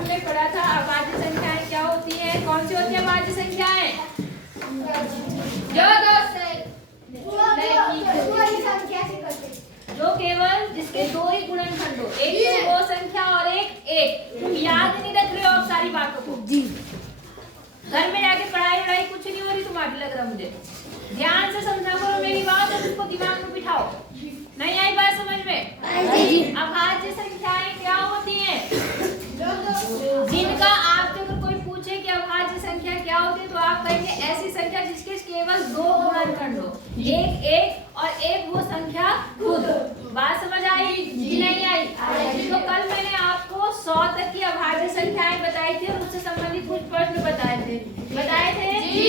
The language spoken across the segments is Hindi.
हमने पढ़ा था अभाज्य संख्याएं क्या होती हैं, कौन सी होती है अभाज्य संख्याएं? जो केवल जिसके दो ही गुणनखंड हो, एक तो वो संख्या और एक तुम याद नहीं रख रहे हो अब सारी बातों को जी। घर में जाके पढ़ाई कुछ नहीं हो रही तुम्हारी, लग रहा मुझे। ध्यान से समझा करो मेरी बात और उसको दिमाग में बिठाओ। नहीं आई बात समझ में? अभाज्य संख्याएं क्या होती हैं? जिनका आपसे अगर कोई पूछे कि अभाज्य संख्या क्या होती है तो आप कहेंगे ऐसी संख्या जिसके केवल दो गुणनखंड हो, एक और एक वो संख्या खुद। बात समझ आई कि नहीं आई? तो कल मैंने आपको 100 तक की अभाज्य संख्याएं बताई थी और उससे संबंधित कुछ प्रश्न बताए थे जी।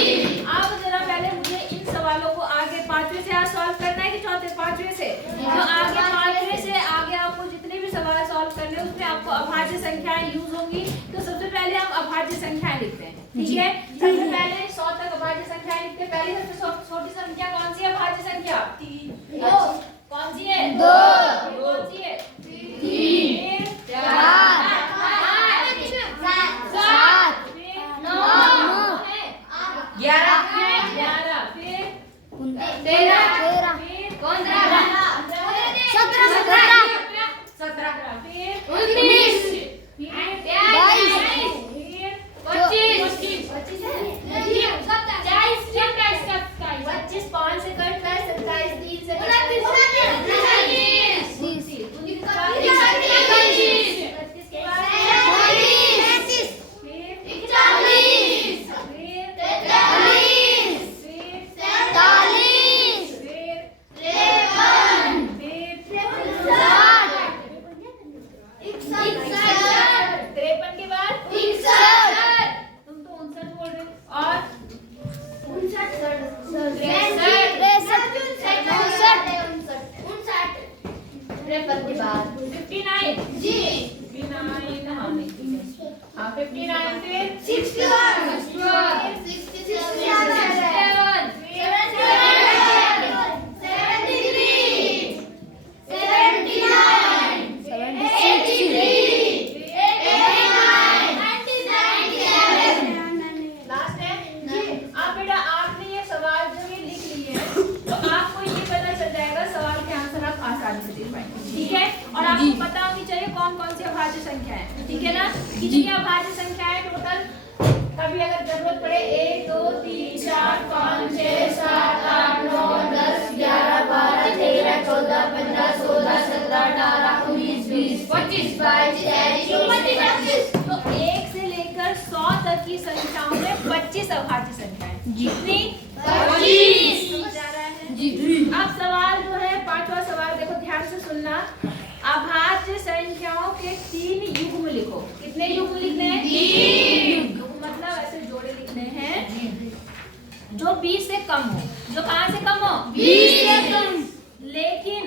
अब जरा पहले मुझे इन सवालों को आगे 5वें से आज सॉल्व करना है कि चौथे 5वें से? तो आगे 5वें से आगे आपको जितने भी सवाल सॉल्व करने हैं उसमें आपको अभाज्य संख्याएं यूज होंगी। तो सबसे पहले हम अभाज्य संख्याएं लिखते हैं, ठीक है? सबसे पहले 100 तक अभाज्य संख्याएं लिखते हैं। पहली सबसे छोटी संख्या कौन सी है अभाज्य संख्या? 2। कौन सी है? 2। कौन सी है? 3, 4, 5, 6, 7, 9, 11, फिर 13, 15, 17, फिर 19, फिर 22, फिर 25, 25 5 से कट है, 27 3 से कट है, 25 अभाज्य संख्याएं। कितनी? 25। अब सवाल जो है 5वां सवाल देखो ध्यान से सुनना। अभाज्य संख्याओं के 3 युग्म लिखो। कितने युग्म लिखने हैं? 3 युग्म मतलब ऐसे जोड़े लिखने हैं जो 20 से कम हो। जो कहाँ से कम हो? 20 से कम। लेकिन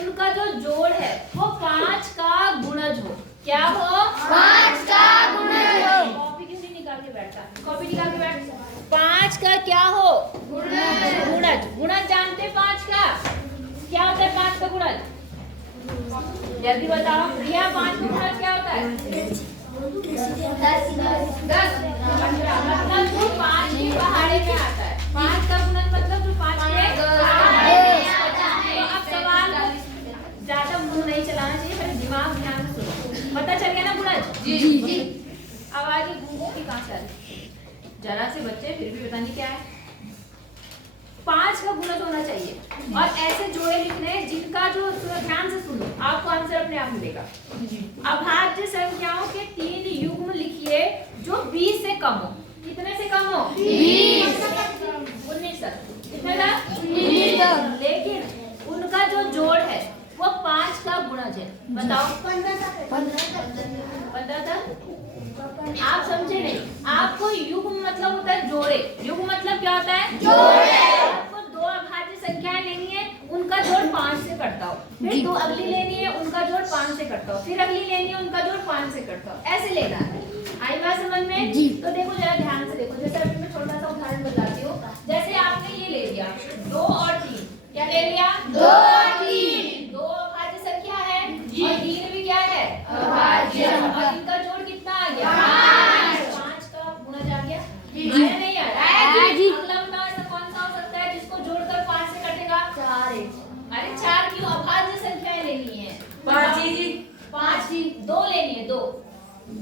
उनका जो जोड़ है वो 5 का गुणज हो। क्या हो? 5 का गुणज हो। कॉपी किसी निकाल के बैठता? कॉपी निकाल के बैठ। 5 का क्या हो? गुणज। गुणज जानते 5 का क्या होता है? 5 का गुणज जल्दी बताओ प्रिया। 5 का गुणज क्या होता है? 10 मतलब जो 5 के पहाड़े में आता है। 5 का गुणज मतलब जो 5 के ज्यादा मुंह नहीं चलाना चाहिए, मेरे दिमाग ध्यान से सुनो। पता चल गया ना गुणज? जी। अब आगे गुणों की कहां से आ रही? जरा से बच्चे फिर भी पता नहीं क्या है। 5 का गुणज होना चाहिए और ऐसे जोड़े लिखने जिनका जो ध्यान से सुनो आपको आंसर अपने आप मिलेगा। अभाज्य संख्याओं के 3 युग्म लिखिए जो 20 से कम हो। कितने से कम हो? 20। 19 तक। कितने तक? 19 तक। लेकिन उनका जो जोड़ है वो 5 का गुणज है। बताओ 15 तक। आप समझे नहीं? आपको युग्म मतलब होता है जोड़े। युग्म मतलब क्या होता है? जोड़े। आपको 2 अभाज्य संख्याएं लेनी है उनका जोड़ 5 से करता हो, फिर 2 अगली लेनी है उनका जोड़ 5 से करता हो, फिर अगली लेनी है उनका जोड़ 5 से करता हो। ऐसे लेना है। आई बात समझ में? तो देखो जरा ध्यान से देखो। जैसे अभी मैं छोटा सा उदाहरण बताती हूँ। जैसे आपने ये ले लिया 2 और 3। क्या ले लिया? 2 और 3। 2 अभाज्य संख्या है और 3 भी क्या है? अभाज्य। और इनका जोड़ कितना आ गया?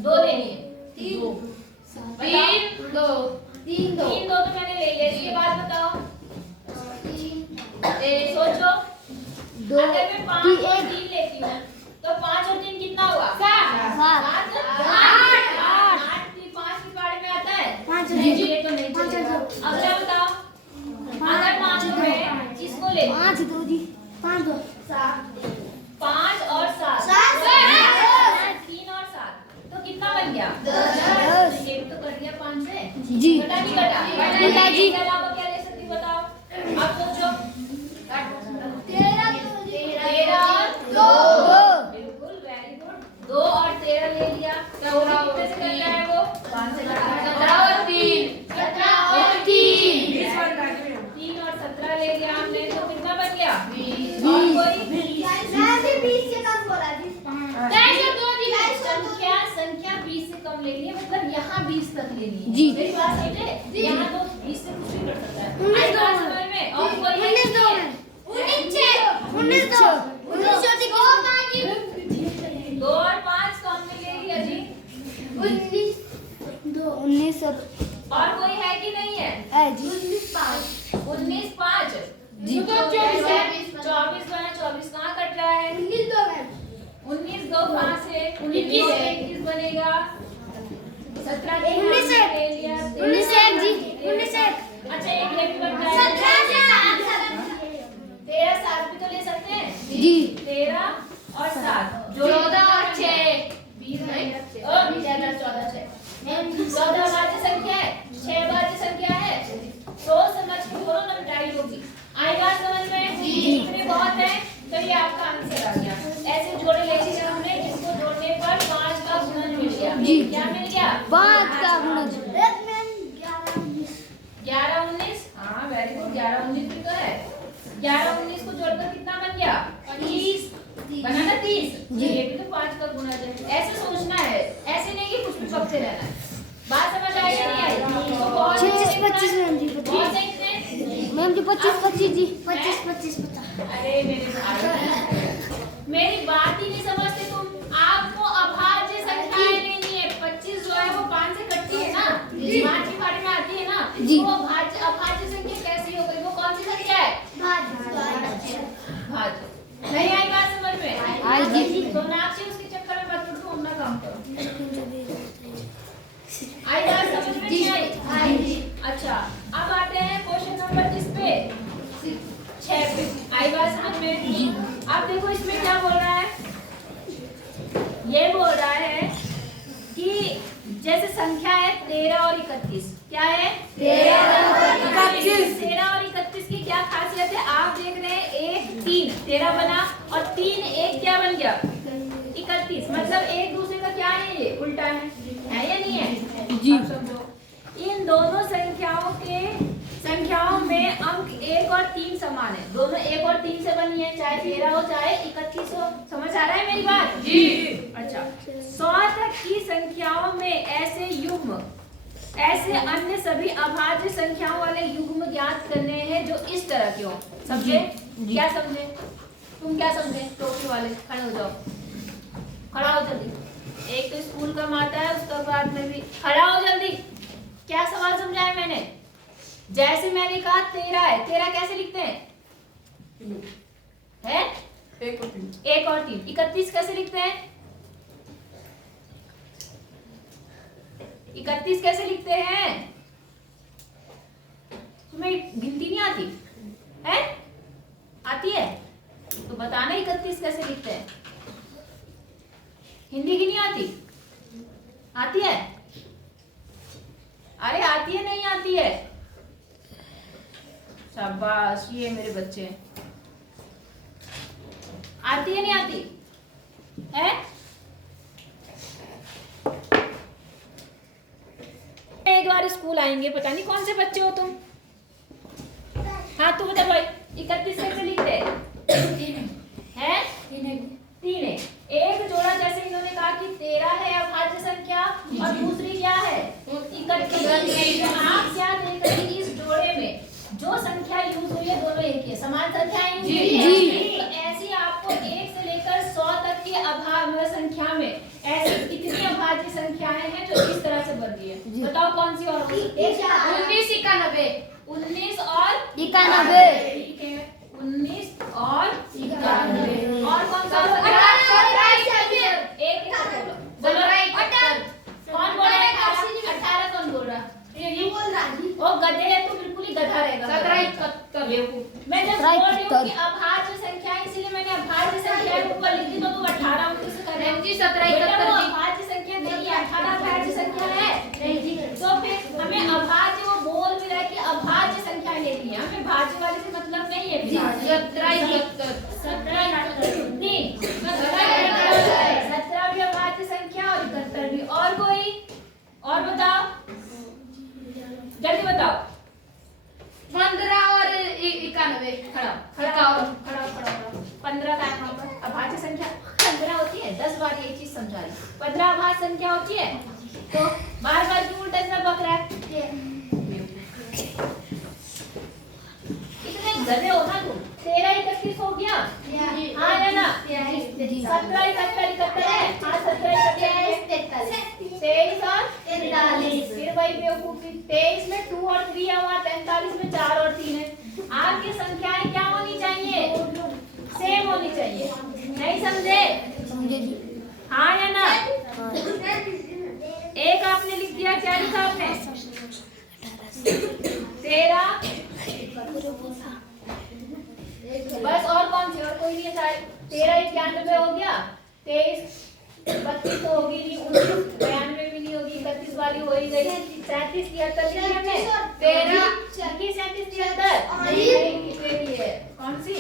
2 लेनी है। 3 2 तीन दो तो मैंने ले लिया। इसके बाद बताओ, सोचो। अगर मैं 5 और 3 लेती हूँ तो 5 और 3 कितना हुआ? 7। 8 5 की पारी में आता है? नहीं, ये तो नहीं चलेगा। अगला बताओ, अगर मान लो मैं इसको ले 5 2 जी 5 2 5 और 7 3 और 7 तो कितना बन गया? 10। ये भी तो कर दिया 5 से। जी। घटा नहीं घटा? घटा जी। इसके अलावा क्या ले सकती बताओ? अब सोचो। 13 और 2। बिल्कुल, वेरी गुड। 2 और 13 ले लिया। क्या होगा? कितने से कर रहा है वो? 5 से घटा। 17 और 3 3 और 17 ले लिया हमने, तो कितना बन गया? 20 और कोई संख्या 20 से कम लेनी है, मतलब यहाँ 20 तक लेनी है। जी। मेरी बात समझे? यहाँ तो 20 से कुछ भी कर सकता है। 19 आई बात समझ में? और कोई है? 2 और 5 तो हमने ले लिया जी। 19 और कोई है कि नहीं है? 19 5 जी। 24 बना। 24 कहाँ कट रहा है? 19 2 कहाँ से? 21 बनेगा। 17 19 ले लिया। 19 जी 19 अच्छा, एक ये भी बन रहा है। 13 7 भी तो ले सकते हैं। जी 13 और 7 14 और 6 20 नहीं, 14 6 14 भाज्य संख्या है, 6 भाज्य संख्या है। सोच समझ के बोलो ना, मिटाई होगी। आई बात समझ में? इतने बहुत है, तो ये आपका आंसर आ गया। ऐसे जोड़े ले लिए हमने, जिसको जोड़ने पर 5 का गुणज मिल गया। जी। क्या मिल गया? 5 का गुणज। 11 19। हाँ, वेरी गुड। 11 19 भी तो है। 11 19 को जोड़कर कितना बन गया? 30 बना ना? 30 जी। ये भी तो 5 का गुणज है। ऐसे सोचना है, ऐसे नहीं कि कुछ भी पकते रहना है। बात समझ आई या नहीं आई? तो बहुत 26 25 मैम जी बहुत 25 देखते। मैम जी 25 25 जी 25 25 अरे मेरे भाई, मेरी बात ही नहीं समझते तुम। आपको अभाज्य संख्याएं लेनी है। 25 जो है वो 5 से कटती है ना, 5 की पारी में आती है ना, जी। तो अभाज्य संख्या कैसी हो गई? वो कौन सी संख्या है? भाज्य। नहीं आई बात समझ में? आई जी। तो नाक्षी उसके चक्कर में मत पड़ो, अपना काम करो। आई बात समझ में नहीं आई? अच्छा, अब आते हैं क्वेश्चन नंबर किस पे? 6 पे। आई बात समझ में? अब देखो इसमें क्या बोल रहा है। ये बोल रहा है कि जैसे संख्या है 13 और 31। क्या है? 13 और 31 की क्या खासियत है? आप देख रहे हैं 1 3 13 बना, और 3 1 क्या बन गया? 31। मतलब एक दूसरे का क्या है? ये उल्टा है या नहीं है? जी। अब समझो, इन दोनों संख्याओं में अंक 1 और 3 समान है। दोनों 1 और 3 से बनी है, चाहे 13 हो चाहे 31 हो। समझ आ रहा है मेरी बात? जी। अच्छा, 100 तक की संख्याओं में ऐसे अन्य सभी अभाज्य संख्याओं वाले युग्म ज्ञात करने हैं जो इस तरह के हो। समझे? क्या समझे? तुम क्या समझे? टोपी वाले खड़े हो जाओ, खड़ा हो जल्दी। एक तो स्कूल का माता है, उसका बाद में भी खड़ा हो जल्दी। क्या सवाल समझाया मैंने? जैसे मैंने कहा 13 है, 13 कैसे लिखते हैं? है 1 और 3। 31 कैसे लिखते हैं? 31 कैसे लिखते हैं? तुम्हें गिनती नहीं आती है? आती है तो बताना 31 कैसे लिखते हैं। हिंदी की नहीं आती? आती है? अरे आती है नहीं आती है? शाबाश, ये मेरे बच्चे। आती है नहीं आती है? एक बार स्कूल आएंगे, पता नहीं कौन से बच्चे हो तुम। हाँ तू बता भाई, 31 कैसे लिखते हैं? 3 है। एक जोड़ा जैसे इन्होंने कहा कि 13 है अभाज्य संख्या और दूसरी क्या है? 31। आप क्या देख रहे हैं? इस जोड़े में जो संख्या यूज हुई है दोनों एक ही है, समान संख्याएं यूज हुई है। तो ऐसी आपको 1 से लेकर 100 तक की अभाज्य संख्या में ऐसी कितनी अभाज्य अभाज्य संख्याएं हैं जो इस तरह से बन रही है। बताओ कौन सी और हो सकती है? 19 91 19 और 91 ठीक है, 19 और 91 और कौन सा? 1 बोलो। कौन बोल रहा है? 18 कौन बोल रहा है? ओ गधे है, तू बिल्कुल ही गधा रहेगा। 17 बेवकूफ। मैं जब बोल रही हूँ कि अभाज्य संख्या, इसीलिए मैंने अभाज्य संख्या के ऊपर लिखी, तो तू 18 19 कर रहे हो। 17 बेटा वो अभाज्य संख्या नहीं है, 18 अभाज्य संख्या है। तो फिर हमें अभाज्य, वो बोल भी रहा है कि अभाज्य संख्या लेनी है, हमें भाज्य वाले से मतलब नहीं है। 17 भी अभाज्य संख्या और 71 भी। और कोई और बताओ, जल्दी बताओ। 15 और 91 खड़ा खड़ा खड़ा खड़ा 15 का यहाँ पर अभाज्य संख्या 15 होती है। 10 बार ये चीज समझा रही। 15 अभाज्य संख्या होती है, तो बार बार क्यों उल्टा सीधा बक रहा है? कितने गधे हो ना तुम? 13 31 हो गया, हाँ या ना? 17 71 है, हाँ 17 71 23 और 43। फिर वही बेवकूफी, 23 में 2 और 3 है, वहाँ 43 में 4 और 3 है। आपकी संख्याएं क्या होनी चाहिए? सेम होनी चाहिए। नहीं समझे? हाँ या ना? एक आपने लिख दिया, क्या लिखा आपने? 13 बस। और कौन सी? और कोई नहीं है शायद। 13 91 हो गया, 23 32 तो होगी नहीं, 19 92 भी नहीं होगी, 31 वाली हो ही गई, 37 73 लिखी हमने, 13 37 73 कितने की है? कौन सी?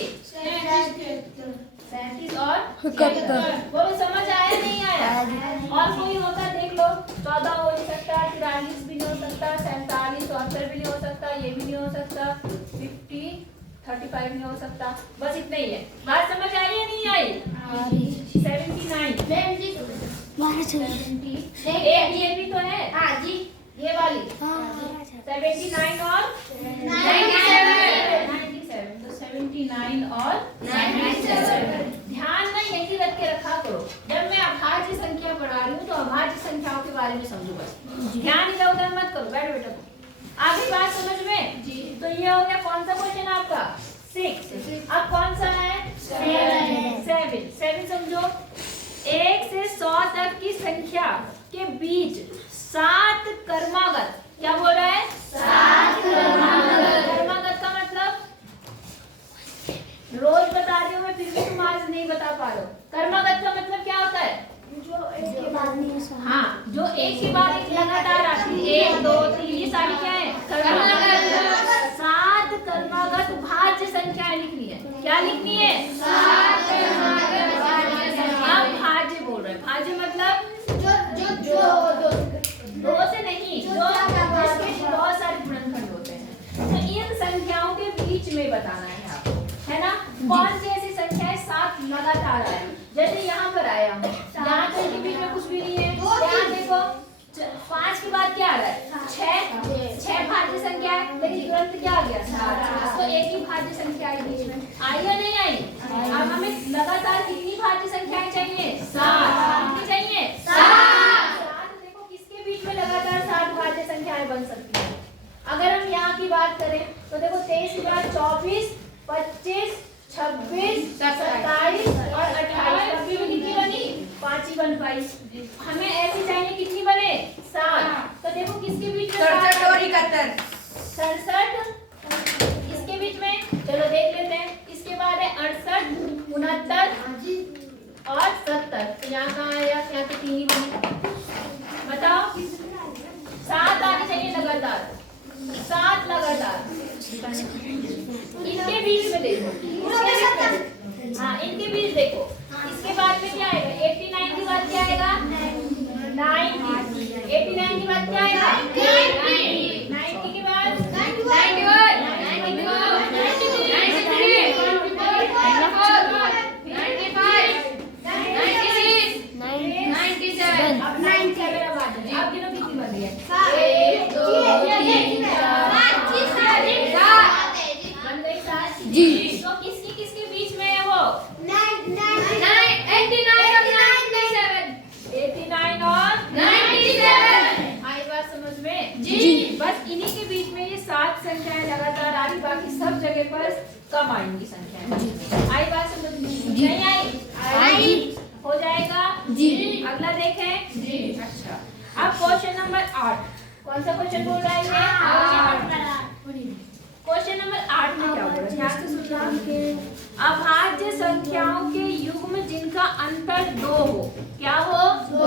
37 और 73। बोलो समझ आया नहीं आया? और कोई होता देख लो, 14 हो नहीं सकता, 43 भी नहीं हो सकता, 47 74 भी नहीं हो सकता, ये भी नहीं हो सकता, 50 35 नहीं हो सकता। बस इतना ही है। बात समझ आई या नहीं आई? 79 एक ये भी तो है। हाँ जी, ये वाली 79 और 97 तो 79 और 97। ध्यान ना यही रख के रखा करो, जब मैं अभाज्य संख्या पढ़ा रही हूँ तो अभाज्य संख्याओं के बारे में समझो बस, ध्यान इधर उधर मत करो। बैठो बेटा, आगे बात समझ में जी। तो ये हो गया कौन सा क्वेश्चन आपका? 6। अब कौन सा है? 7 समझो। 1 से 100 तक की संख्या के बीच 7 क्रमागत, क्या बोल रहा है? 7 क्रमागत का मतलब रोज बता रही हूँ मैं, फिर भी तुम आज नहीं बता पा रहे हो। कर्मगत का मतलब क्या होता है? जो एक के बाद नहीं, हाँ, जो एक के बाद एक लगातार आती है, 1 2 3, ये सारी क्या है? कर्मगत। 7 कर्मगत भाज्य संख्याएं लिखनी है। क्या लिखनी है? 7 कर्मगत भाज्य संख्या। अब भाज्य बोल रहे हैं, भाज्य मतलब दो से नहीं, जो जिसमें बहुत सारे गुणनखंड होते हैं, तो इन संख्याओं के बीच में बताना है आपको, है ना? कौन सी ऐसी संख्या है 7 लगातार आए? जैसे यहाँ पर आया, यहाँ तो इनके बीच में कुछ भी नहीं है। यहाँ देखो 5 के बाद क्या आ रहा है? 6 भाज्य संख्या है, लेकिन तुरंत क्या आ गया? 7। तो एक ही भाज्य संख्या है बीच में, आई या नहीं आई? अब हमें लगातार कितनी भाज्य संख्याएं चाहिए? 7। कितनी चाहिए? 7। देखो किसके बीच में लगातार 7 भाज्य संख्याएं बन सकती है? अगर हम यहाँ की बात करें तो देखो 23 के बाद 24 25 26 27 और 28, कभी भी कितनी बनी? 5 ही बन पाई। हमें ऐसी चाहिए कितनी बने? 7। तो देखो किसके बीच में? 67 और 71। 67 इसके बीच में, चलो देख लेते हैं। इसके बाद है 68 69 और 70। तो यहाँ कहाँ आया? यहाँ तो 3 ही बने। बताओ, 7 आनी चाहिए लगातार, 7 लगातार। इनके बीच में देखो, हाँ इनके बीच देखो। इसके बाद में क्या आएगा? 89 के बाद क्या आएगा? 9 पास कम आएंगी संख्या। आई बात समझ में? नहीं आई? हो जाएगा जी। अगला देखें। जी। अच्छा, अब क्वेश्चन नंबर 8। कौन सा क्वेश्चन बोल रहा है ये? क्वेश्चन नंबर 8 में क्या बोल रहा है? ध्यान से सुनना। अभाज्य संख्याओं के युग्म जिनका अंतर 2 हो, क्या हो? 2।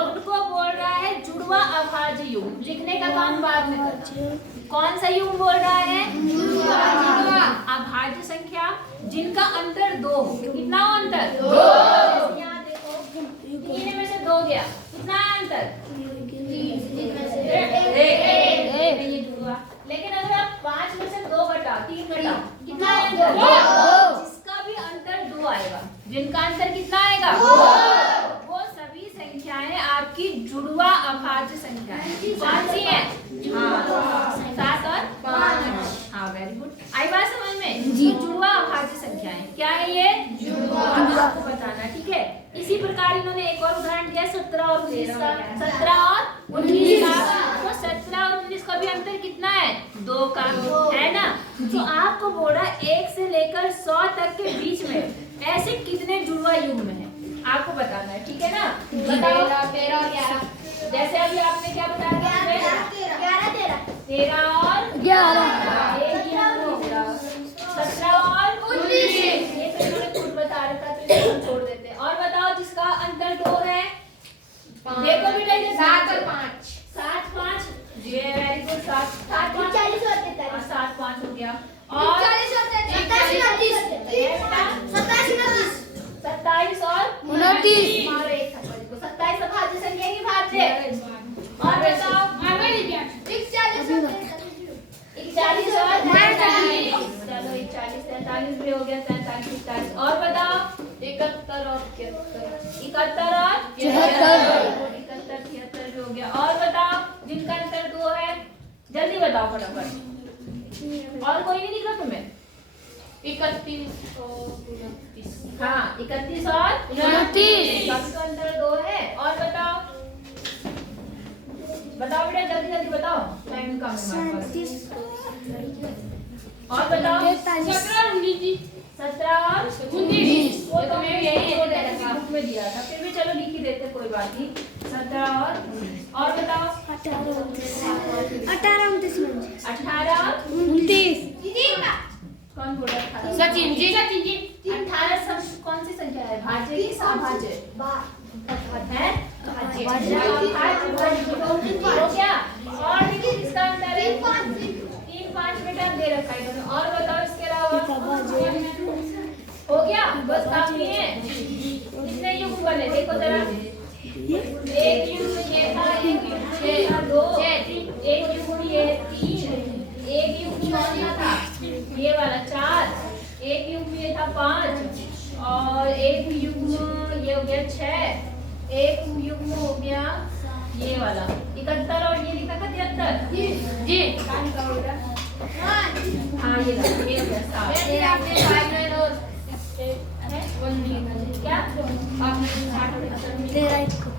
उनको बोल रहा है जुड़वा अभाज्य युग्म। लिखने का काम बाद में करना। कौन सा युग्म बोल रहा है? जुड़वा अभाज्य संख्या जिनका अंतर 2 हो। कितना हो अंतर? 2। यहाँ देखो, 3 में से 2 गया, कितना है अंतर? 1। ये जुड़वा। लेकिन अगर आप 5 में से 2 घटाओ, 3 घटाओ, कितना है अंतर? जिसका भी अंतर 2 आएगा, जिनका अंतर कितना आएगा? 2। वो सभी संख्याएं आपकी जुड़वा अभाज्य संख्याएं। कौन सी है? हाँ, 7 और 5। हाँ, वेरी गुड। आई बात समझ में? जी। तो जुड़वा अभाज्य संख्याएं क्या है? ये जुड़वा। आपको बताना, ठीक है। इसी प्रकार इन्होंने एक और उदाहरण दिया 17 और 19 का। 17 और 19 का। तो 17 और 19 का भी अंतर कितना है? 2 का, है ना? तो आपको बोला 1 से लेकर 100 तक के बीच में ऐसे कितने जुड़वा युग्म हैं, आपको बताना है, ठीक है ना? बताओ। 13 और 11। जैसे अभी आपने क्या बताया? 13 और 11। 17 और 19। ये तो इन्होंने खुद बता रखा था, तो इसको हम छोड़ देते हैं। और बताओ जिसका अंतर 2 है। देखो बेटा, ये 7 और 5। 7 5। ये वेरी गुड। 7 7 5 40 और 43। 7 5 हो गया। और 40 और 43। 27 और 29। मारो एक थप्पड़ को। 27 अभाज्य संख्या की भाज्य। और बताओ 41 और 43। चलो 41 43 भी हो गया। 43 41। और बताओ 71 और 73। 71 और 73। 71 73 भी हो गया। और बताओ जिनका अंतर 2 है, जल्दी बताओ फटाफट। और कोई नहीं दिख रहा तुम्हें? 31 और 29। हाँ, 31 और 29। सबका अंतर 2 है। और बताओ बताओ बेटा, जल्दी जल्दी बताओ, टाइम कम है हमारे पास। और बताओ 17 और 19। 17 और 19। वो तो मैं यही बुक में दिया था, फिर भी चलो लिख ही देते, कोई बात नहीं। 17 और 19। और बताओ 18 18 29। 18 और 29। कौन बोल रहा है? 18? सचिन जी। 18 कौन सी संख्या है? भाज्य की अभाज्य है? हो गया। और देखिए इसका अंतर है 3 5 बेटा दे रखा है इन्होंने। और बताओ इसके अलावा हो गया, बस काफी है। कितने युग्म बने देखो जरा। एक युग्म ये था, एक युग्म ये था 2, एक युग्म ये 3, एक युग्म कौन सा था? ये वाला 4, एक युग्म ये था 5, और एक युग्म ये हो गया 6, एक युग्म हो गया ये वाला 71, और ये लिखा था 73। जी। हाँ ये हो गया 7। ये आपने 5 और क्या आपने 60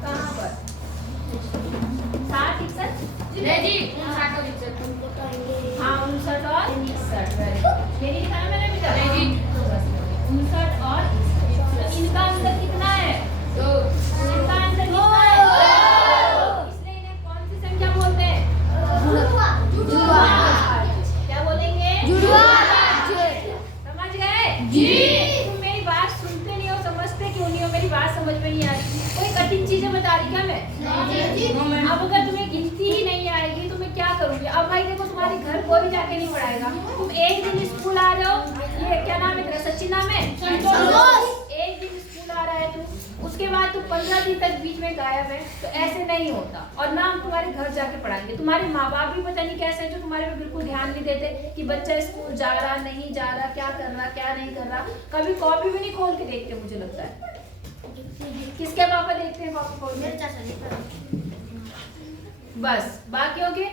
कहाँ पर? 60 61? नहीं जी 59 और 61। हाँ 59 और 61। Very good. ये नहीं लिखा ना मैंने बेटा? नहीं जी। 59 और 61। इनका अंतर कितना है? 2। इनका अंतर कितना है? इसलिए इन्हें कौन सी संख्या बोलते हैं? जुड़वा। क्या बोलेंगे? समझ गए? तुम मेरी बात सुनते नहीं हो, समझते क्यों नहीं हो? मेरी बात समझ में नहीं आ रही। कोई कठिन चीजें बता रही क्या मैं? अब अगर तुम्हें गिनती ही नहीं आएगी तो मैं क्या करूंगी? अब भाई देखो, तुम्हारे घर कोई भी जाके नहीं पढ़ाएगा। तुम एक दिन स्कूल आ रहे हो, ये क्या नाम है तेरा? सचिन नाम है? एक दिन स्कूल आ रहा है तू, उसके बाद तू 15 दिन तक बीच में गायब है, तो ऐसे नहीं होता। और ना हम तुम्हारे घर जाके पढ़ाएंगे। तुम्हारे माँ बाप भी पता नहीं कैसे हैं, जो तुम्हारे पे बिल्कुल ध्यान नहीं देते कि बच्चा स्कूल जा रहा नहीं जा रहा, क्या कर रहा क्या नहीं कर रहा। कभी कॉपी भी नहीं खोल के देखते, मुझे लगता है। किसके पापा देखते हैं कॉपी खोल के? बस बाकियों के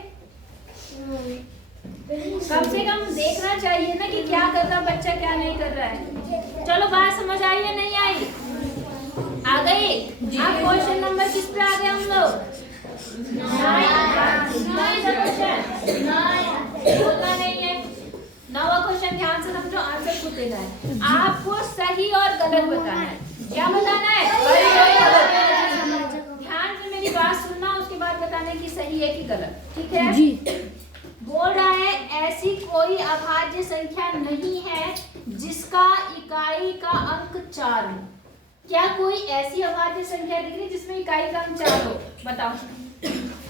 कम से कम देखना चाहिए ना कि क्या कर रहा बच्चा, क्या नहीं कर रहा है। चलो बात समझ आई या नहीं आई? आ गई? अब क्वेश्चन नंबर किस पे आ गए हम लोग? 9 बोलना नहीं है। 9वां क्वेश्चन क्वेश्चन ध्यान से समझो, आंसर खुद देना है। आपको सही और गलत बताना है। क्या बताना है? ध्यान से मेरी बात सुनना, उसके बाद बताना है कि सही है कि गलत। ठीक है जी। बोल रहा है ऐसी कोई अभाज्य संख्या नहीं है जिसका इकाई का अंक 4 हो। क्या कोई ऐसी अभाज्य संख्या दिख रही जिसमें इकाई का अंक 4 हो? बताओ।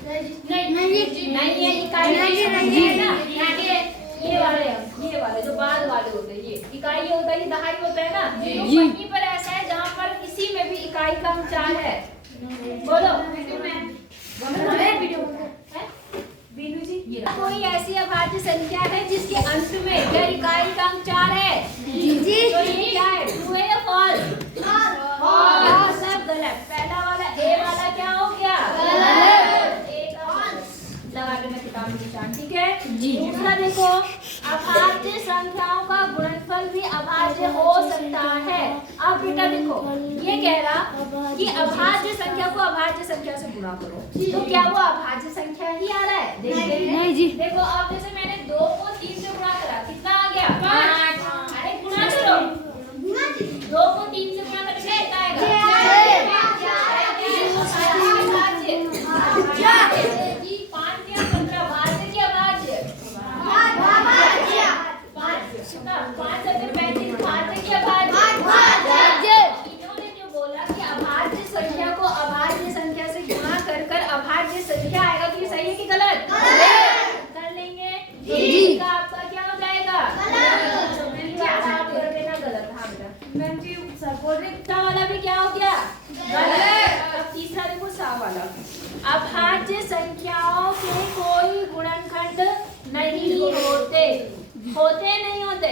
नहीं है, इकाई नहीं है ना। ये वाले जो बाद वाले होते हैं, ये इकाई होता है, ये दहाई होता है ना। तो कहीं पर ऐसा है जहाँ पर किसी में भी इकाई का अंक 4 है। बोलो बीनू जी, ये कोई ऐसी अभाज्य संख्या है जिसके अंत में क्या इकाई का अंक 4 है? जी। तो ये क्या है? ट्रू है या फॉल्स? फॉल्स। सब गलत। पहला वाला ए वाला क्या हो गया? गलत। ए का लगा देना किताब में निशान। ठीक है जी। दूसरा देखो, अभाज्य संख्याओं का गुणनफल भी अभाज्य हो सकता है। अब बेटा देखो, ये कह रहा कि अभाज्य संख्या को अभाज्य संख्या से गुणा करो, तो क्या वो अभाज्य संख्या ही आ रहा है? नहीं जी। देखो अब जैसे मैंने 2 को 3 से गुणा करा, कितना आ गया? 5। अरे गुणा करो, 2 को 3 से गुणा करके कितना आएगा? 5 जो बोला कि अभाज्य संख्या को अभाज्य संख्या से गुणा कर अभाज्य संख्या आएगा, तो ये सही है कि गलत? कर लेंगे जी। का आपका क्या हो जाएगा? आप कर देना गलत। हाँ बेटा मैम जी, सर्वोत्तम वाला भी क्या हो गया? गलत। अब तीसरा देखो, सा वाला, अभाज्य संख्याओं के कोई गुणनखंड नहीं होते। होते नहीं होते?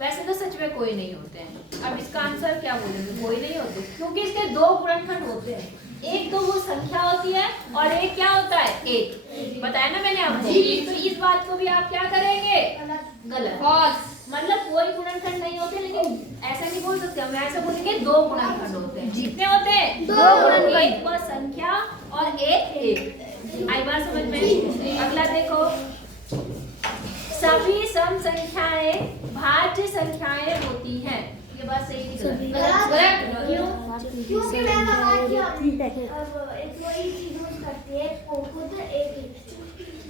वैसे तो सच में कोई नहीं होते हैं। अब इसका आंसर क्या बोलेंगे? कोई नहीं होते, क्योंकि इसके 2 गुणनखंड होते हैं। एक तो वो संख्या होती है और एक क्या होता है? एक। बताया ना मैंने आपको। तो इस बात को भी आप क्या करेंगे? गलत। फॉल्स। मतलब कोई गुणनखंड नहीं होते, लेकिन ऐसा नहीं बोल सकते हम, ऐसा बोलेंगे 2 गुणनखंड होते हैं। कितने होते हैं? 2 गुणनखंड। एक वह संख्या और एक। आई बात समझ में? अगला देखो, सभी सम संख्याएं भाज्य संख्याएं होती हैं। ये बात सही नहीं? गलत। क्योंकि मैं कोई चीज यूज करती है खुद एक।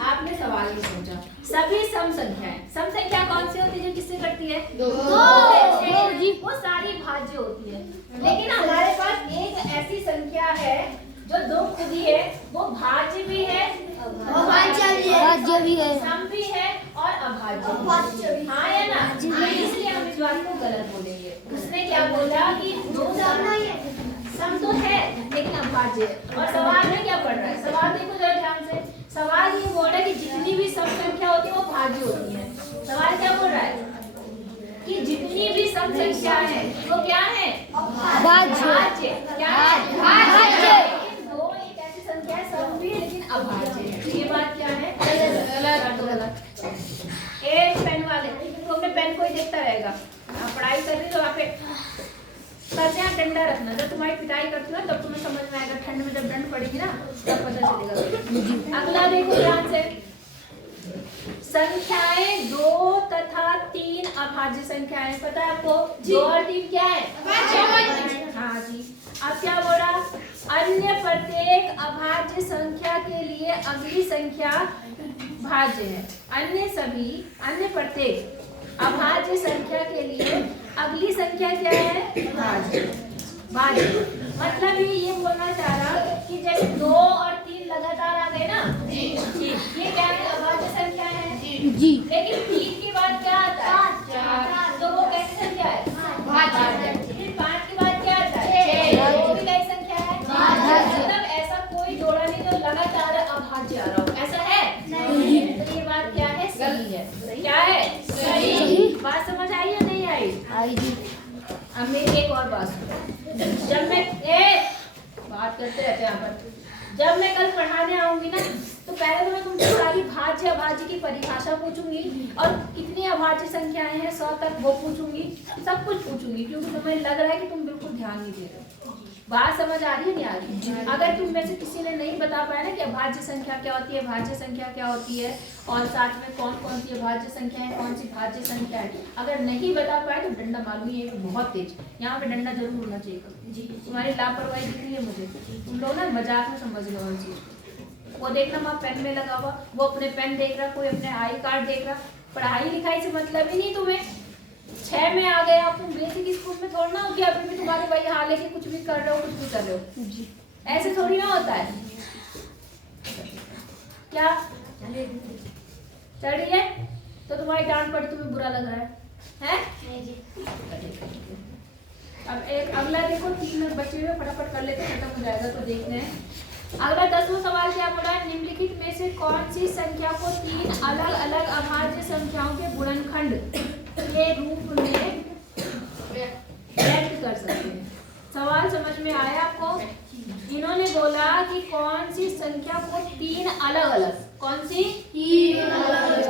आपने सवाल ये सोचा, सभी सम संख्याएं, सम संख्या कौन सी होती है जो किससे करती है? 2 जी। वो सारी भाज्य होती है, लेकिन हमारे पास एक ऐसी संख्या है जो 2 खुद ही है, वो भाज्य भी है, भाज्य भी है, सम भी है और अभाज्य भी। हाँ या ना? इसलिए हम इस बात को गलत बोलेंगे। उसने क्या बोला कि 2 सम तो है लेकिन अभाज्य है। और सवाल में क्या पढ़ रहा है? सवाल देखो जरा ध्यान से। सवाल ये बोल रहा है कि जितनी भी सम संख्या होती है वो भाज्य होती है। सवाल क्या बोल रहा है? कि जितनी भी सम संख्या है वो क्या है? भाज्य। क्या है? भाज्य। लेकिन 2 एक ऐसी संख्या है सम भी लेकिन अभाज्य है। ये बात क्या है? गलत। एक पेन वाले तो अपने पेन को ही देखता रहेगा। आप पढ़ाई कर रही हो, आप करते हैं डंडा रखना। जब तुम्हारी पिटाई करती हो तब तुम्हें समझ में आएगा, ठंड में जब डंड पड़ेगी ना तब पता चलेगा। अगला देखो ध्यान से, संख्याएं 2 तथा 3 अभाज्य संख्याएं। पता है आपको? 2 और 3 क्या है? हाँ जी। अब क्या बोला? अन्य प्रत्येक अभाज्य संख्या के लिए अगली संख्या भाज्य है। अन्य प्रत्येक अभाज्य संख्या के लिए अगली संख्या क्या है? भाज्य। मतलब ये बोलना चाह रहा कि जैसे 2 और 3 लगातार आ गए ना, ये क्या है? अभाज्य संख्या है जी। लेकिन 3 के बाद क्या आता है? 4। तो वो कैसी संख्या है? भाज्य। फिर 5 के बाद क्या आता है? 6। वो भी कैसी संख्या है? भाज्य। मतलब ऐसा कोई जोड़ा नहीं जो लगातार अभाज्य आ रहा हो, ऐसा है? नहीं। तो ये बात क्या है? सही है। क्या है? सही। बात समझ आई या नहीं आई? आई जी। अब मेरी एक और बात सुनो। जब मैं बात करते रहते हैं यहाँ पर, जब मैं कल पढ़ाने आऊंगी ना, तो पहले तो मैं तुमसे सारी भाज्य अभाज्य की परिभाषा पूछूंगी और कितनी अभाज्य संख्याएं हैं 100 तक वो पूछूंगी, सब कुछ पूछूंगी, क्योंकि तुम्हें लग रहा है कि तुम बिल्कुल ध्यान नहीं दे रहे हो। बात समझ आ रही है नहीं आ रही? अगर तुम में से किसी ने नहीं बता पाया ना कि अभाज्य संख्या क्या होती है, भाज्य संख्या क्या होती है, और साथ में कौन कौन सी अभाज्य संख्या है, कौन सी भाज्य संख्या है, अगर नहीं बता पाए तो डंडा मालूम ही है बहुत तेज, यहाँ पे डंडा जरूर होना चाहिए। तुम्हारी लापरवाही दिख रही है मुझे, तुम लोग ना मजाक में समझ लो हर चीज। वो देखना वहाँ पेन में लगा हुआ, वो अपने पेन देख रहा, कोई अपने आई कार्ड देख रहा। पढ़ाई लिखाई से मतलब ही नहीं तुम्हें। 6 में आ गए आप, तुम बेसिक स्कूल में थोड़ा ना हो कि अभी भी तुम्हारे वही हाल है कि कुछ भी कर रहे हो, कुछ भी कर रहे हो। ऐसे थोड़ी ना होता है। क्या चढ़ रही है तो तुम्हारी डांट पड़ी, तुम्हें बुरा लग रहा है? अब एक अगला देखो, 3 मिनट बचे हुए, फटाफट कर लेते, खत्म हो जाएगा। तो देखते हैं अगला 10वां सवाल क्या बोला है, निम्नलिखित में से कौन सी संख्या को 3 अलग अलग अभाज्य संख्याओं के गुणनखंड के रूप में व्यक्त कर सकते हैं। सवाल समझ में आया आपको? इन्होंने बोला कि कौन सी संख्या को 3 अलग अलग, कौन सी 3 अलग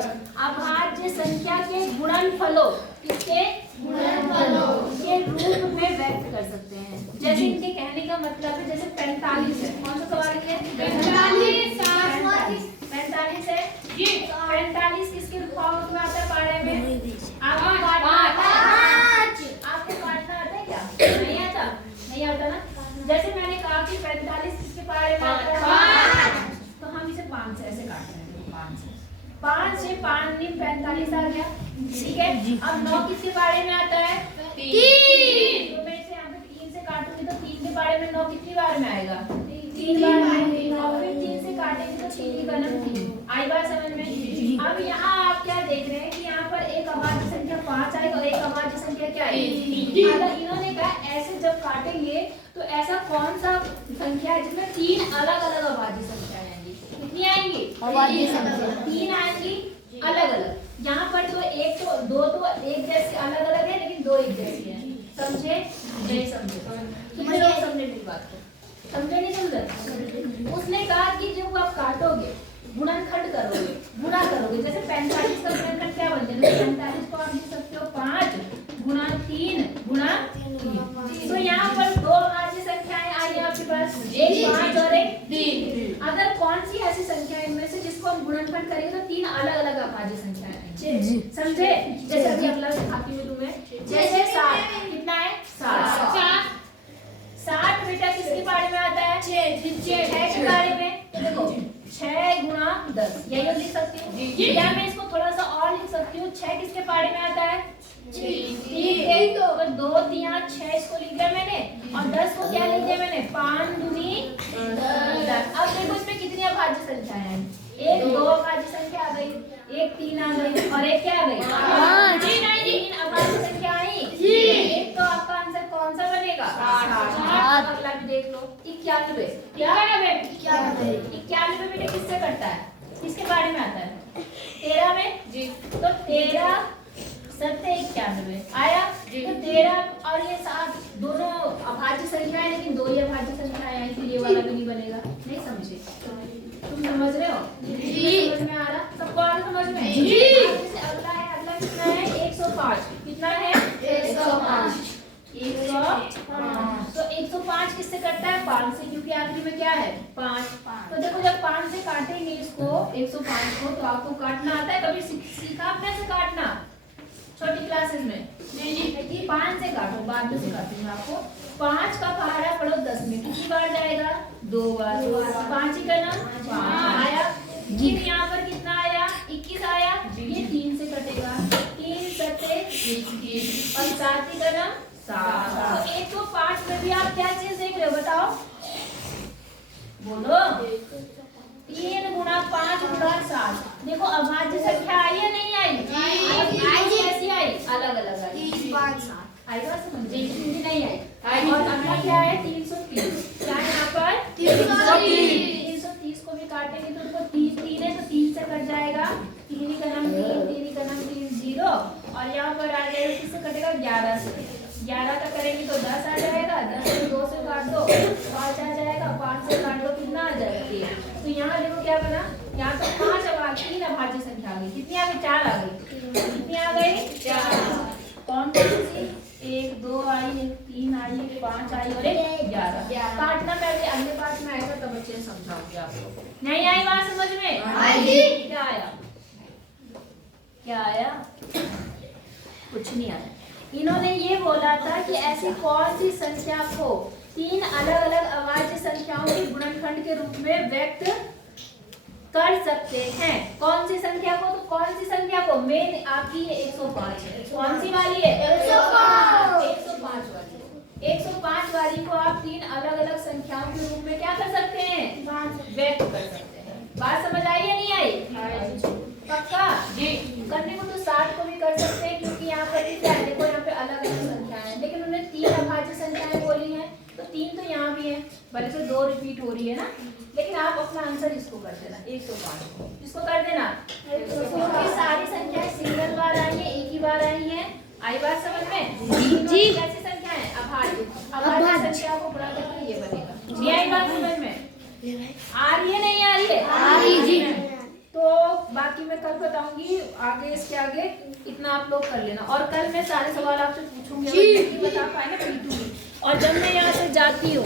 अभाज्य संख्या के गुणनफलों, किसके गुणनफलों के रूप में व्यक्त कर सकते हैं। जैसे इनके कहने का मतलब है, जैसे 45 है, कौन सा सवाल है? 45 है। 45 किसके फॉर्म में आता है पारे में? आपको काटना आता है क्या? नहीं आता? नहीं आता ना। जैसे मैंने कहा कि 45 किसके पारे में आता है? तो हम इसे 5 से ऐसे काट रहे हैं, 5 से 5 × 45 आ गया, ठीक है। अब 9 किसके बारे में आता है? 3। तो मैं इसे यहाँ पे 3 से काटूंगी तो 3 के बारे में 9 कितनी बार में आएगा? 3 बार में। और फिर 3 से काटेंगे तो 3 की गणना 3। आई बात समझ में? अब यहाँ आप क्या देख रहे हैं कि यहाँ पर एक अभाज्य संख्या 5 आएगा और एक अभाज्य संख्या क्या है? 3। अगर इन्होंने कहा ऐसे जब काटेंगे तो ऐसा कौन सा संख्या है जिसमें 3 अलग अलग अभाज्य संख्या आएंगी? कितनी आएंगी? अभाज्य संख्या 3 आएंगी अलग अलग। यहाँ पर तो एक तो दो तो एक जैसे अलग अलग है, लेकिन 2 एक जैसी है। समझे? नहीं समझे? कितने लोग समझे मेरी बात को? समझे नहीं समझे? उसने कहा कि जब आप काटोगे, गुणनखंड करोगे, गुणा करोगे, जैसे 45 का गुणनखंड क्या बनते हैं? 45 को आप लिख सकते हो 5 × 3 × 3। तो यहाँ पर 2 अभाज्य संख्याएं आई आपके पास, एक 5 और एक 3। अगर कौन सी ऐसी संख्या है इनमें से जिसको हम गुणनखंड करेंगे तो 3 अलग अलग अभाज्य संख्याएं आएंगी। समझे? जैसे अभी अगला दिखाती हूँ तुम्हें। जैसे 7 कितना है? 60 बेटा किसके बारे में आता है? 6 के बारे में। तो देखो 6 × 10 यही लिख सकती हूँ, या मैं इसको थोड़ा सा और लिख सकती हूँ। 6 किसके बारे में आता है? 3। तो 2 3 6 इसको लिख दिया मैंने, और 10 को क्या लिख दिया मैंने? 5 दूनी 10। अब देखो इसमें कितनी अभाज्य संख्याएं हैं? एक 2 अभाज्य संख्या आ गई, एक 3 आ गई, और एक क्या आ गई? 3 अभाज्य संख्या आई। एक तो आपका आंसर कौन सा बनेगा? 60। अगला भी देख लो, 91। 91 बेटे किससे कटता है? किसके बारे में आता है? 13 में जी। तो 13 7 91 आया। तो 13 और ये 7 दोनों अभाज्य संख्या है, लेकिन 2 ही अभाज्य संख्या है, तो ये वाला भी नहीं बनेगा। नहीं समझे? तुम समझ रहे हो? जी। समझ में आ रहा? सबको आ रहा समझ में? जी। अगला है, अगला कितना है? 105। कितना है? 105। तो 105 किससे कटता है? 5 से, क्योंकि आखिरी में क्या है? 5। तो देखो जब 5 से काटेंगे इसको 105 को, तो आपको काटना आता है? कभी सीखा आपने से काटना छोटी क्लासेस में? नहीं। 5 से काटो, बाद में सिखाती हूँ आपको। 5 का पहाड़ा पढ़ो 10 में, कितनी बार जाएगा? 2 बार। 5 ही करना 5 आया। फिर यहाँ पर कितना आया? 21 आया। ये 3 से कटेगा, 3 7 21 और 7 ही करना 7। तो 105 में भी आप क्या चीज देख रहे हो? बताओ, बोलो। 3 × 5 × 7। देखो अभाज्य संख्या आई या नहीं आई? कैसी आई? अलग अलग आई। 3 5 7 आई बात समझे? हिंदी नहीं आई। और अगला क्या है? 330। क्या है यहाँ पर? 330 को भी काटेंगे तो उसको 3 है तो 3 से कट जाएगा। 3 ही का नाम 3 0। और यहाँ पर आ जाएगा, किससे कटेगा? 11 से। 11 का करेंगे तो 10 आ जाएगा। 10 से 2 से काट दो 5 आ जाएगा। 5 से काट दो कितना आ जाएगा? 1। तो यहाँ देखो क्या बना? यहाँ तो 5 3 अभाज्य संख्या आ गई। कितनी आ गई? 4 आ गई। कितनी आ गई? 4। कौन कौन सी? 1 2 आई, 1 3 आई, 5 आई और 11। काटना पहले अगले पार्ट में आएगा तब बच्चे ने समझाऊंगी आपको। नहीं आई बात समझ में? क्या आया? क्या आया? कुछ नहीं आया। इन्होंने ये बोला था कि ऐसी कौन सी संख्या को 3 अलग अलग अभाज्य संख्याओं के गुणनखंड के रूप में व्यक्त कर सकते हैं। कौन सी संख्या को? तो कौन सी संख्या को? मेन आपकी ये 105 है। कौन सी वाली है? 105 वाली। 105 वाली को आप 3 अलग अलग संख्याओं के रूप में क्या कर सकते हैं? व्यक्त कर सकते हैं। बात समझ आई या नहीं आई? पक्का जी। करने को तो 60 को भी कर सकते हैं, क्योंकि यहाँ पर क्या है, देखो यहाँ पे अलग अलग संख्याएं हैं, लेकिन उन्होंने 3 अभाज्य संख्याएं बोली हैं, तो 3 तो यहाँ भी है, भले से 2 रिपीट हो रही है ना, लेकिन आप अपना आंसर इसको कर देना, 105 को। इसको कर देना, क्योंकि सारी संख्याएं सिंगल बार आई है, एक ही बार आई है। आई बात समझ में? जी। कैसी संख्या है? अभाज्य। अभाज्य संख्या को गुणा करके ये बनेगा। ये आई बात समझ में? आ रही है नहीं आ रही है? आ रही जी। तो बाकी मैं कल बताऊंगी आगे, इसके आगे इतना आप लोग कर लेना। और कल मैं सारे सवाल आपसे पूछूंगी, अगर नहीं बता पाए ना पूछूंगी। और जब मैं यहाँ से जाती हूँ